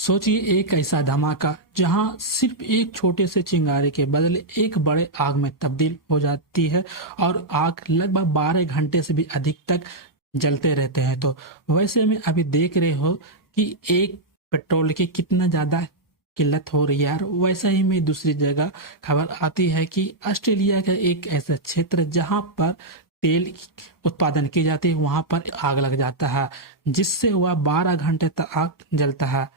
सोचिए एक ऐसा धमाका जहां सिर्फ एक छोटे से चिंगारे के बदले एक बड़े आग में तब्दील हो जाती है और आग लगभग 12 घंटे से भी अधिक तक जलते रहते हैं। तो वैसे में अभी देख रहे हो कि एक पेट्रोल की कितना ज्यादा किल्लत हो रही है। और वैसा ही में दूसरी जगह खबर आती है कि ऑस्ट्रेलिया का एक ऐसा क्षेत्र जहां पर तेल उत्पादन की जाती है वहां पर आग लग जाता है, जिससे वह 12 घंटे तक आग जलता है।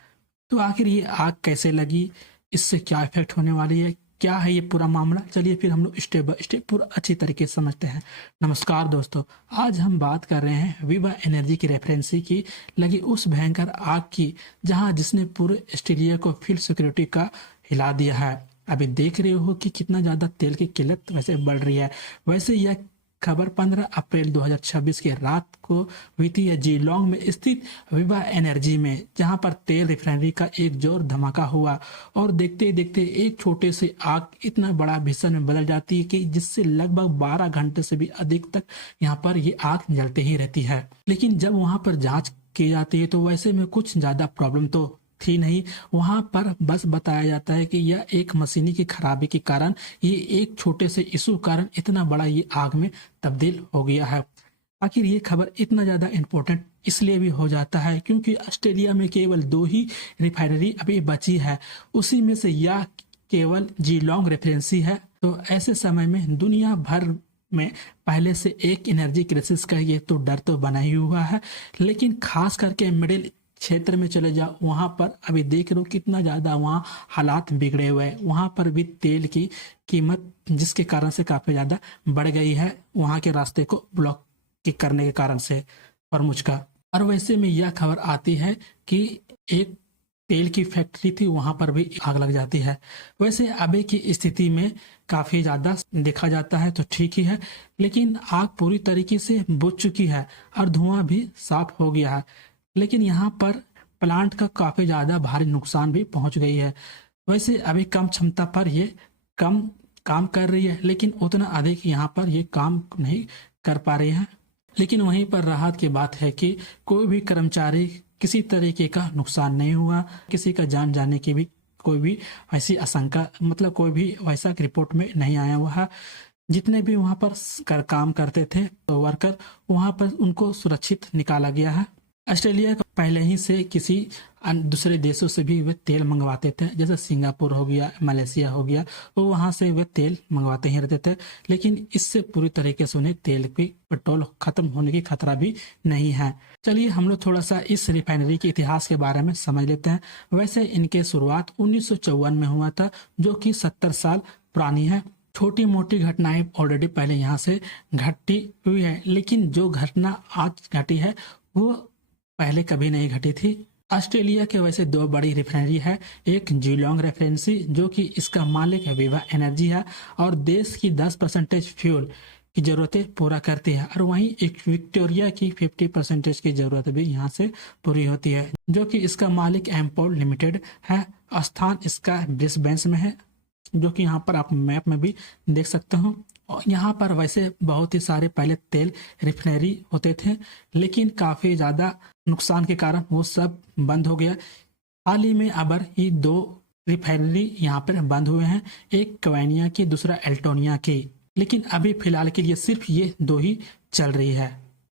तो आखिर ये आग कैसे लगी, इससे क्या इफेक्ट होने वाली है, क्या है ये पूरा मामला, चलिए फिर हम लोग स्टेप बाय स्टेप पूरा अच्छी तरीके से समझते हैं। नमस्कार दोस्तों, आज हम बात कर रहे हैं विवा एनर्जी की रेफरेंसी की लगी उस भयंकर आग की जहां जिसने पूरे ऑस्ट्रेलिया को फील्ड सिक्योरिटी का हिला दिया है। अभी देख रहे हो कि कितना ज्यादा तेल की किल्लत वैसे बढ़ रही है। वैसे यह खबर 15 अप्रैल 2026 की रात को हुई थी जीलोंग में स्थित विवा एनर्जी में, जहां पर तेल रिफाइनरी का एक जोर धमाका हुआ और देखते देखते एक छोटे से आग इतना बड़ा भीषण में बदल जाती है कि जिससे लगभग 12 घंटे से भी अधिक तक यहाँ पर ये आग जलते ही रहती है। लेकिन जब वहां पर जांच की जाती है तो वैसे में कुछ ज्यादा प्रॉब्लम तो थी नहीं। वहां पर बस बताया जाता है कि यह एक मशीनी की खराबी के कारण ये एक छोटे से इशू कारण इतना बड़ा ये आग में तब्दील हो गया है। आखिर ये खबर इतना ज्यादा इम्पोर्टेंट इसलिए भी हो जाता है क्योंकि ऑस्ट्रेलिया में केवल 2 ही रिफाइनरी अभी बची है, उसी में से यह केवल जीलोंग रेफरेंसी है। तो ऐसे समय में दुनिया भर में पहले से एक एनर्जी क्राइसिस का ये तो डर तो बना ही हुआ है, लेकिन खास करके मिडिल क्षेत्र में चले जाओ, वहां पर अभी देख रहे हो कितना ज्यादा वहां हालात बिगड़े हुए हैं। वहां पर भी तेल की कीमत जिसके कारण से काफी ज्यादा बढ़ गई है, वहां के रास्ते को ब्लॉक करने के कारण से फॉर्मुज का। और वैसे में यह खबर आती है कि एक तेल की फैक्ट्री थी, वहां पर भी आग लग जाती है। वैसे अभी की स्थिति में काफी ज्यादा देखा जाता है तो ठीक ही है, लेकिन आग पूरी तरीके से बुझ चुकी है और धुआं भी साफ हो गया है। लेकिन यहाँ पर प्लांट का काफी ज्यादा भारी नुकसान भी पहुंच गई है। वैसे अभी कम क्षमता पर ये कम काम कर रही है, लेकिन उतना अधिक यहाँ पर ये काम नहीं कर पा रही है। लेकिन वहीं पर राहत की बात है कि कोई भी कर्मचारी किसी तरीके का नुकसान नहीं हुआ, किसी का जान जाने की भी कोई भी ऐसी आशंका मतलब कोई भी वैसा रिपोर्ट में नहीं आया हुआ है। जितने भी वहां पर काम करते थे तो वर्कर वहां पर उनको सुरक्षित निकाला गया है। ऑस्ट्रेलिया को पहले ही से किसी दूसरे देशों से भी वे तेल मंगवाते थे, जैसे सिंगापुर हो गया, मलेशिया हो गया, तो वहां से वे तेल मंगवाते ही रहते थे। लेकिन इससे पूरी तरीके से उन्हें तेल की पेट्रोल खत्म होने की खतरा भी नहीं है। चलिए हम लोग थोड़ा सा इस रिफाइनरी के इतिहास के बारे में समझ लेते हैं। वैसे इनके शुरुआत 1954 में हुआ था, जो कि 70 साल पुरानी है। छोटी मोटी घटनाएं ऑलरेडी पहले यहाँ से घटी हुई है, लेकिन जो घटना आज घटी है वो पहले कभी नहीं घटी थी। ऑस्ट्रेलिया के वैसे 2 बड़ी रिफाइनरी है, एक जीलोंग रेफरेंसी जो कि इसका मालिक है विवा एनर्जी है और देश की 10% फ्यूल की जरूरतें पूरा करती है, और वहीं एक विक्टोरिया की 50% की जरूरत भी यहाँ से पूरी होती है, जो कि इसका मालिक एम्पोल लिमिटेड है। स्थान इसका ब्रिस्बेन में है, जो कि यहाँ पर आप मैप में भी देख सकते हो। और यहाँ पर वैसे बहुत ही सारे पहले तेल रिफाइनरी होते थे, लेकिन काफी ज्यादा नुकसान के कारण वो सब बंद हो गया। हाल ही में अब ये 2 रिफाइनरी यहाँ पर बंद हुए हैं, एक क्वानिया की, दूसरा एल्टोनिया की। लेकिन अभी फिलहाल के लिए सिर्फ ये 2 ही चल रही है।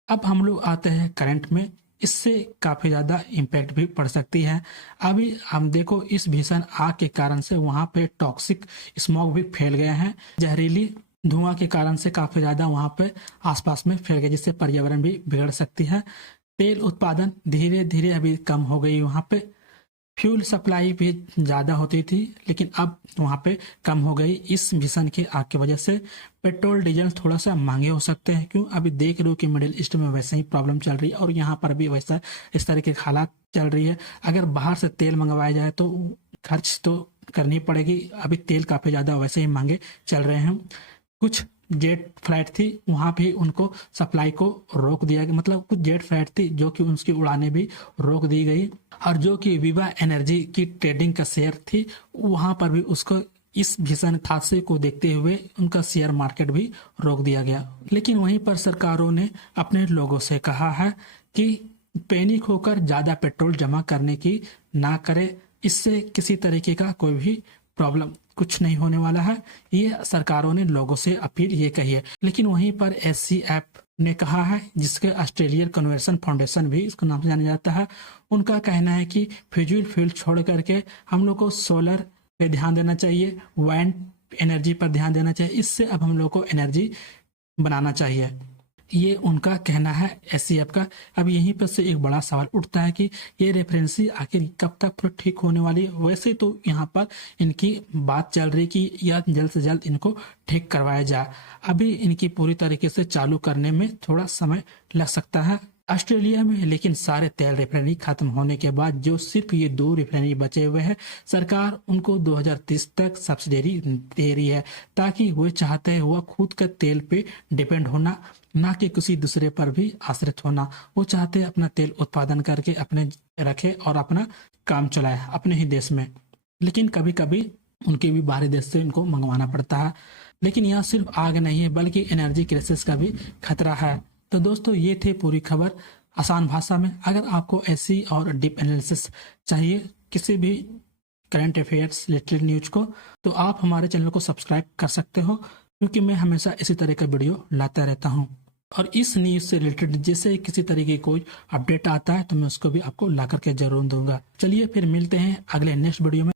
अब हम लोग आते हैं करंट में, इससे काफी ज्यादा इम्पैक्ट भी पड़ सकती है। अभी हम देखो इस भीषण आग के कारण से वहां पे टॉक्सिक स्मॉग भी फैल गया है, जहरीली धुआं के कारण से काफी ज्यादा वहां पे आसपास में फैल गया, जिससे पर्यावरण भी बिगड़ सकती है। तेल उत्पादन धीरे धीरे अभी कम हो गई वहां पे। फ्यूल सप्लाई भी ज्यादा होती थी, लेकिन अब वहां पे कम हो गई इस भीषण की आग की वजह से। पेट्रोल डीजल थोड़ा सा महंगे हो सकते हैं, क्यों अभी देख रहे हो कि मिडिल ईस्ट में वैसे ही प्रॉब्लम चल रही है और यहाँ पर भी वैसा इस तरह की हालात चल रही है। अगर बाहर से तेल मंगवाया जाए तो खर्च तो करनी पड़ेगी। अभी तेल काफी ज्यादा वैसे ही महंगे चल रहे हैं। कुछ जेट फ्लाइट थी, वहां भी उनको सप्लाई को रोक दिया गया, मतलब कुछ जेट फ्लाइट थी जो कि उनकी उड़ानें भी रोक दी गई। और जो कि विवा एनर्जी की ट्रेडिंग का शेयर थी, वहां पर भी उसको इस भीषण हादसे को देखते हुए उनका शेयर मार्केट भी रोक दिया गया। लेकिन वहीं पर सरकारों ने अपने लोगों से कहा है कि पैनिक होकर ज़्यादा पेट्रोल जमा करने की ना करे, इससे किसी तरीके का कोई भी प्रॉब्लम कुछ नहीं होने वाला है। ये सरकारों ने लोगों से अपील ये कही है। लेकिन वहीं पर SCF ने कहा है, जिसके ऑस्ट्रेलियन कन्वर्सन फाउंडेशन भी इसको नाम से जाना जाता है, उनका कहना है कि फ्यूल फ्यूल छोड़ करके हम लोग को सोलर पे ध्यान देना चाहिए, वाइंड एनर्जी पर ध्यान देना चाहिए। इससे अब हम लोग को एनर्जी बनाना चाहिए, ये उनका कहना है SCF का। अब यहीं पर से एक बड़ा सवाल उठता है कि ये रेफरेंसी आखिर कब तक फिर ठीक होने वाली है। वैसे तो यहाँ पर इनकी बात चल रही कि या जल्द से जल्द इनको ठीक करवाया जाए। अभी इनकी पूरी तरीके से चालू करने में थोड़ा समय लग सकता है ऑस्ट्रेलिया में। लेकिन सारे तेल रिफाइनरी खत्म होने के बाद जो सिर्फ ये 2 रिफाइनरी बचे हुए हैं, सरकार उनको 2030 तक सब्सिडी दे रही है, ताकि वो चाहते हैं वह खुद का तेल पे डिपेंड होना, ना कि किसी दूसरे पर भी आश्रित होना। वो चाहते हैं अपना तेल उत्पादन करके अपने रखे और अपना काम चलाए अपने ही देश में। लेकिन कभी कभी उनके भी बाहरी देश से इनको मंगवाना पड़ता है। लेकिन यहाँ सिर्फ आग नहीं है, बल्कि एनर्जी क्राइसिस का भी खतरा है। तो दोस्तों, ये थे पूरी खबर आसान भाषा में। अगर आपको ऐसी और डीप एनालिसिस चाहिए किसी भी करंट अफेयर्स रिलेटेड न्यूज को, तो आप हमारे चैनल को सब्सक्राइब कर सकते हो, क्योंकि मैं हमेशा इसी तरह का वीडियो लाता रहता हूँ। और इस न्यूज से रिलेटेड जैसे किसी तरीके कोई अपडेट आता है तो मैं उसको भी आपको ला करके जरूर दूंगा। चलिए फिर मिलते हैं अगले नेक्स्ट वीडियो में।